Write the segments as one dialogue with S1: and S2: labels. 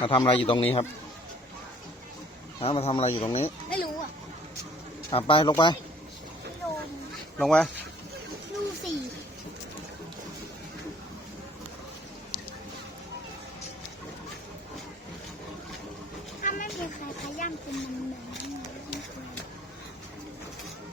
S1: มาทำอะไรอยู่ตรงนี้ครับฮะมาทำอะไรอยู่ตรงนี้
S2: ไม่รู้อะ
S1: อะไปลงไป
S2: โดน
S1: ลงไป
S2: ลูสี่ถ้าไม่มีใครขย้ำเป็นมันเหมือนไม่เคย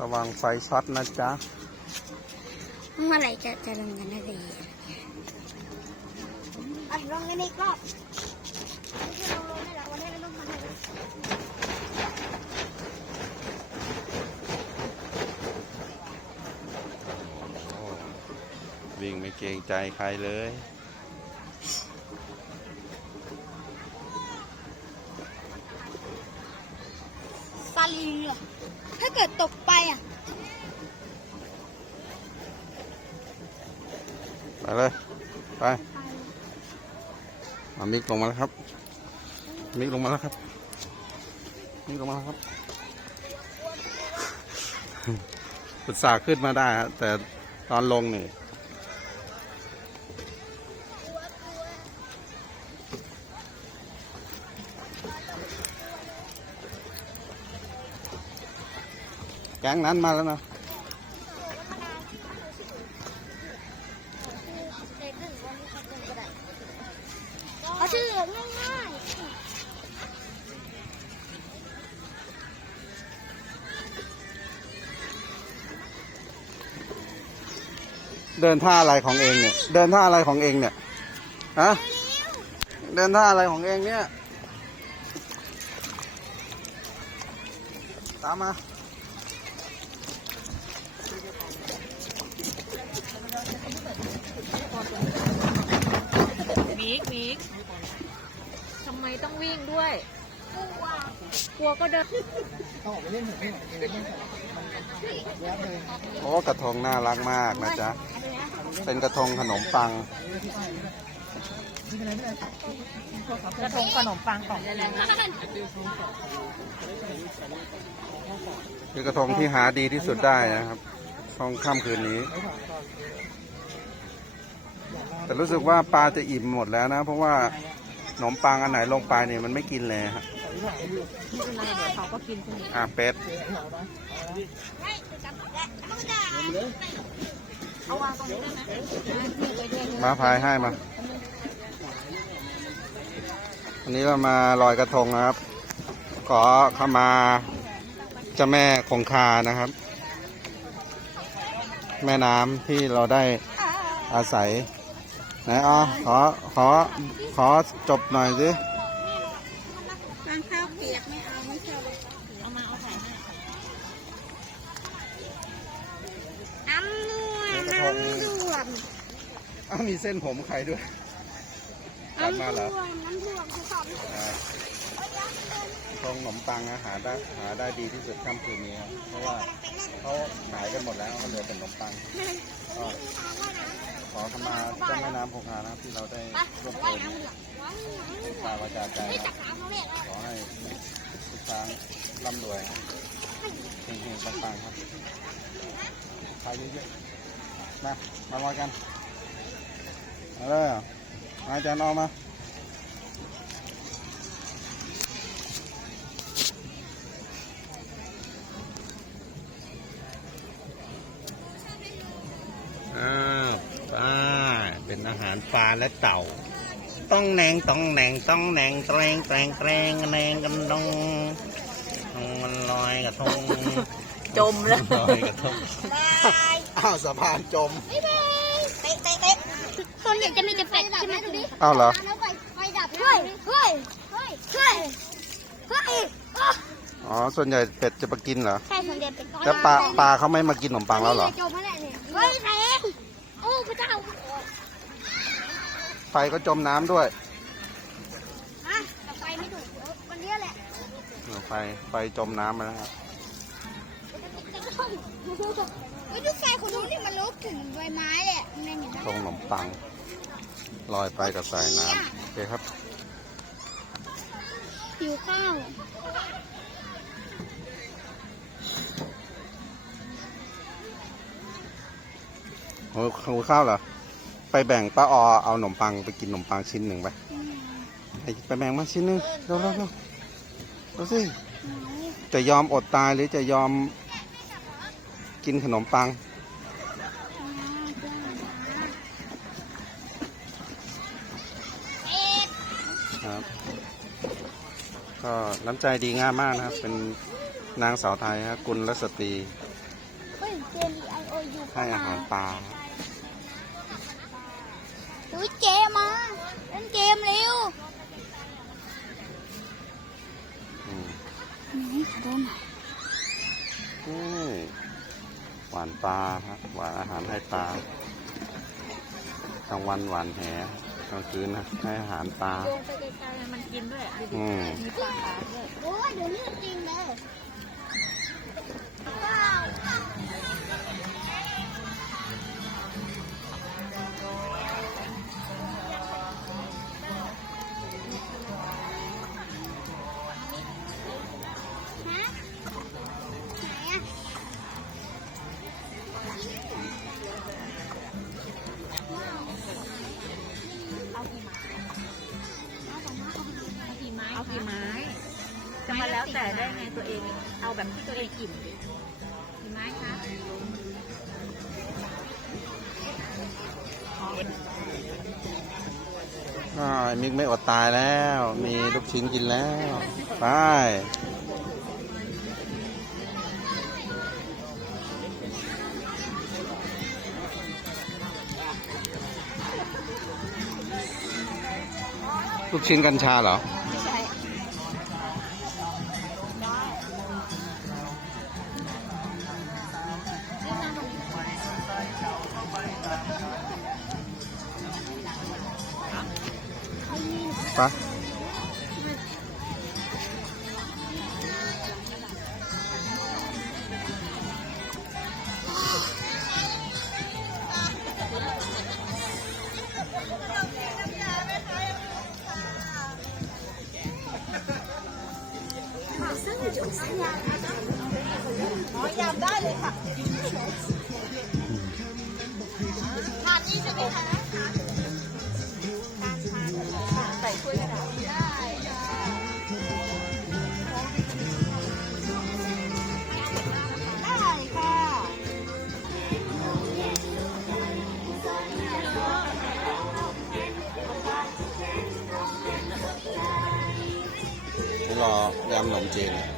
S1: ระวังไฟช็อตนะจ๊ะ
S2: เมื่อไหร่จะจะลงกันได้ดีอะลองกันอีกรอบ ววันนี้เราต้องมาให้
S1: โอ้วิ่งไม่เกรงใจใครเลย
S2: ซาลีเหรอ ถ้าเกิดตกไปอะ
S1: ไปเลย ไปมามิกลงมาแล้วครับ มิกลงมาแล้วครับมิกลงมาแล้วครับอุตส่าห์ขึ้นมาได้ฮะแต่ตอนลงนี่แก๊งนั้นมาแล้วนะ
S2: เอาชื่อง่าย
S1: เดินท่าอะไรของเองเนี่ย เดินท่าอะไรของเองเนี่ยฮะเดินท่าอะไรของเองเนี่ย ตามมา
S3: มิกมิกทำไมต้องวิ่งด้วย
S2: ๆกลัว
S3: กลัวก็เดิน
S1: โอ้กระทงน่ารักมากนะจ๊ะ เป็นกระทงขนมปัง
S3: กระทงขนมปังของ
S1: คือกระทงที่หาดีที่สุดได้นะครับช่องค่ำคืนนี้ แต่รู้สึกว่าปลาจะอิ่มหมดแล้วนะ เพราะว่าขนมปังอันไหนลงไปเนี่ยมันไม่กินเลยฮะ
S3: ไม่เป็นไรเดี๋ยวเขาก็กินพรุ่งนี้
S1: อะเป็ด
S3: เอาวางตรงนี้ได้ไหม
S1: มาพายให้มา อันนี้เรามาลอยกระทงนะครับ ขอเข้ามาเจ้าแม่คงคานะครับ แม่น้ำที่เราได้อาศัยไหนอ๋อขอขอขอจบหน่อยสิ
S2: ฟางข้าวเปียกไม่เอาไม่ชอบ
S3: เอามาเอาใส่ให้
S2: น้ำนัวน้ำด่วน
S1: อ้าวมีเส้นผมใครด้วยตัดมาเหรอ
S2: น้ำด่วนคือสอน
S1: อ่าตรงขนมปังอาหารได้หาได้ดีที่สุดค่ำคืนนี้ เพราะว่าเขาขายกันหมดแล้วก็เหลือแต่ขนมปังก็ขอขมาเจ้าแม่น้ำคงคานะที่เราได้รวบรวมเป็นตาวาจาใจขอให้ทุกช้างร่ำรวยเฮงๆปังๆครับไปเยอะๆมามาลอยกัน เอาเลยมาอาจารย์ออกมาอ้าวปลาเป็นอาหารปลาและเต่า ต้องแหนงต้องแหนงต้องแหนงแตรงแตรงแตรงแหนงกันดงทงมันลอยกระทง
S3: จมแล้ว
S1: ลอยกระทงอ้าวสะพานจม
S2: เตะเตะเตะคนอยากจะมีแต่เป็ดใช่ไหมดูดิ
S1: อ้าวเหรอ
S2: ไฟไฟดับเฮ้ยเฮ้ยเฮ้ยเฮ้ยเฮ้ย
S1: อ๋อ ส่วนใหญ่เป็ดจะมากินเหรอ
S2: ใช่คนเดียวเป็ด
S1: แล้วปลาปลาเขาไม่มากินขนมปังแล้วเหรอ
S2: จมแล้วเนี่ยเฮ้ยแสงโอ้พระเจ้า
S1: ไฟก็จมน้ำด้วย
S2: ฮะแต่ไฟไม่ดูดวันนี้แหละ
S1: ไฟไฟจมน้ำมาแล้วครับ
S2: เฮ้ยดูไฟคนนู้นนี่มันลุกถึงใบไม้เลยมันเห็นไหม
S1: ตรงขนมปังลอยไปกับสายน้ำโอเคครับ
S2: หิวข้าว
S1: โอ้โหข้าวเหรอ ไปแบ่งป้าออเอาขนมปังไปกินขนมปังชิ้นหนึ่งไป
S2: อืม
S1: ไปไปแบ่งมาชิ้นหนึงเร็วเร็วเร็วเร็วสิ จะยอมอดตายหรือจะยอม กินขนมปัง
S2: เอ็ด
S1: ครับ ก็น้ำใจดีงามมากนะครับ เป็นนางสาวไทยครับกุลสตรี
S2: เฮ้ยเจม I O U
S1: ให้อาหารปลา
S2: ดูเจมมาเล่นเกมเร็ว
S1: อืม
S2: ไหนขอดูหน่อย
S1: นี่ห วานปลาครับหวานอาหารให้ปลากลางวันหวานแหกลางคืนนะให้อาหารปลา
S3: โยนไปไกลๆให้มันกินด้วยดูดิ
S1: อืม
S3: มีปลาขาวด้วย
S2: โอ้ยเดี๋ยวนี้จริงเลย อ
S3: งเอาแบบที่ตัวเองอิ่มดิกี่ไม้คะ
S1: อ่ามิกไม่อดตายแล้ว มีลูกชิ้นกินแล้ว ไปลูกชิ้นกัญชาเหรอ
S2: ไม่ใช่
S1: ไปะรอยำขนมจีนเหรอ
S4: เริ่มต้นใหม่จะไม่ใช่มองมัววันเพ็ญเดือนสิบสอ รอยกระทงกัน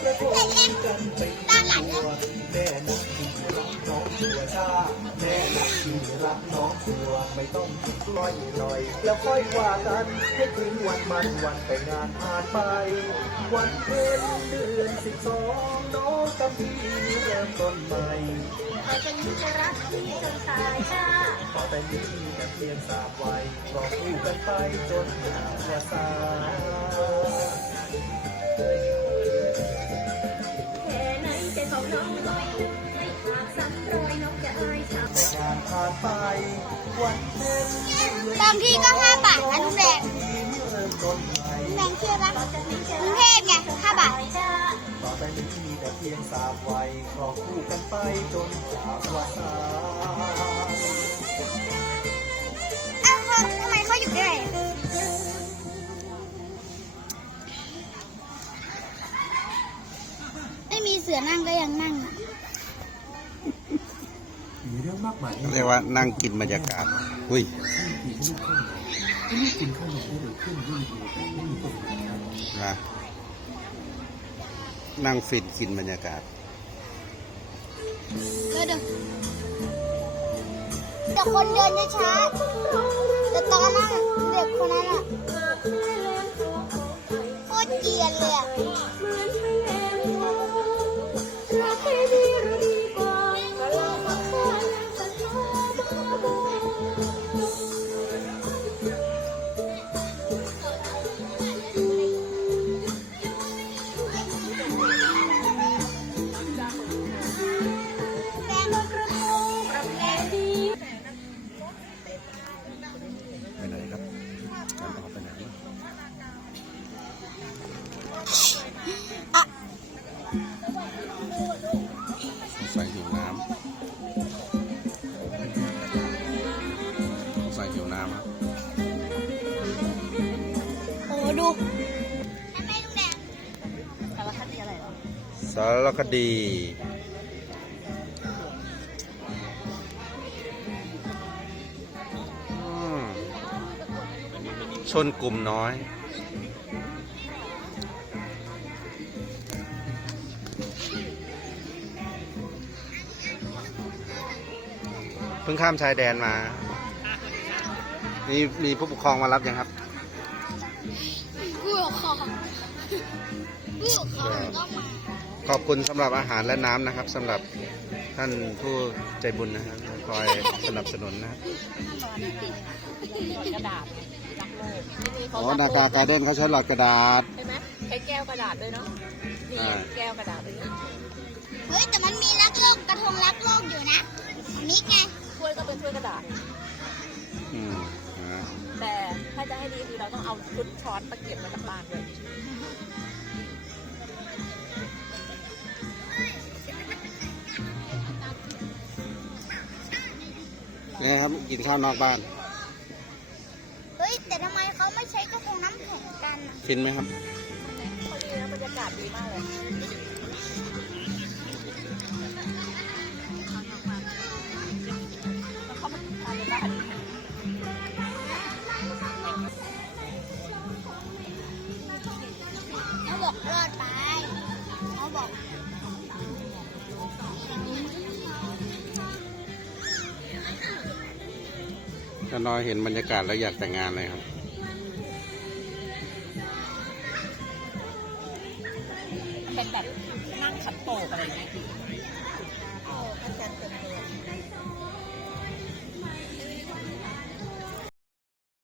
S4: ไปทั่วแม่นักที่รั รักน้องชัว ไม่ต้องคิดล้อยหน่อย แล้วค่อยว่ากันให้ถึงวันมันวันแต่งงานผ่านไป วันเพ็ญเดือนสิบสองน้องกับพี่เริ่มต้นใหม่
S2: เราจะยิ่งจะรักที่จนตายชา
S4: ต่อไปนี้กันเพียงสามวัยรอคู่กันไปจนหาว่าสา
S2: แค่ไหนใจของน้องลอยให้หากซ้ำรอยน้องจะอายช้ำ บางที่ก็ห้าบาทนะลุงแดง
S4: เริ่นใหม่
S2: ลุงแดงเชื่อปะกรุงเทพไงห้าบาท
S4: ต่อไปนี้มีแต่เพียงสามวัยรอคู่กันไปจนหาว่าสาย
S2: อ้าวทำไมเขาอยู่ได้ไม่มีเสือนั่งก็ยังนั่งอะ
S4: มีเรื่องมากมาย
S1: เรียกว่านั่งกินบรรยากาศ อุ้ย
S4: ที่ลูกขึ้นลูกกินข้าวเหนียวหรือขึ้นยิ่งดูแต่ไม่มีคนสนใจ
S1: นะนั่งฟินกินบรรยากาศ
S2: เดินเดินแต่คนเดินช้าๆแต่ตอนนั้นอะเด็กคนนั้นอะโคตรเกรียนเลยอะ
S1: สงสัยหิวน้ำครับ
S2: โอ้ดูทำไมลุงแดง
S3: สารคดีอะไรเหรอ
S1: สารคดีอืมชนกลุ่มน้อยเพิ่งข้ามชายแดนมา มีมีผู้ปกครองมารับยังครับ
S2: ผู้ปกครองผู้ปกครองก็มา
S1: ขอบคุณสำหรับอาหารและน้ำนะครับสำหรับท่านผู้ใจบุญนะครับคอยสนับสนุนนะครับ
S3: กระดาษรักโลก
S1: อ๋อนาคาการ์เด้นเขาใช้หลอดกระดาษ
S3: ใช่ไหมใช้แก้วกระดาษด้วยเนาะนี่
S1: อ่า
S3: แก้วกระดาษด้วยนะ
S2: เฮ้ยแต่มันมีรักโลกกระทงรักโลกอยู่นะอันนี้ไง
S3: ถ้วยก็เป็นถ้วยกระดาษ
S1: อืมอ่า
S3: แต่ถ้าจะให้ดีคือเราต้องเอาชุดช้อนตะเกียบมาจากบ้านด้วย
S1: นี่ครับกินข้าวนอกบ้าน
S2: เฮ้ย แต่ทำไมเขาไม่ใช้กระทงน้ำแข็งกันอะ
S1: ฟินไหมครับ
S3: พอดีนะบรรยากาศดีมากเลย
S1: ถ้าน้อยเห็นบรรยากาศแล้วอยากแต่งงานเลยครับ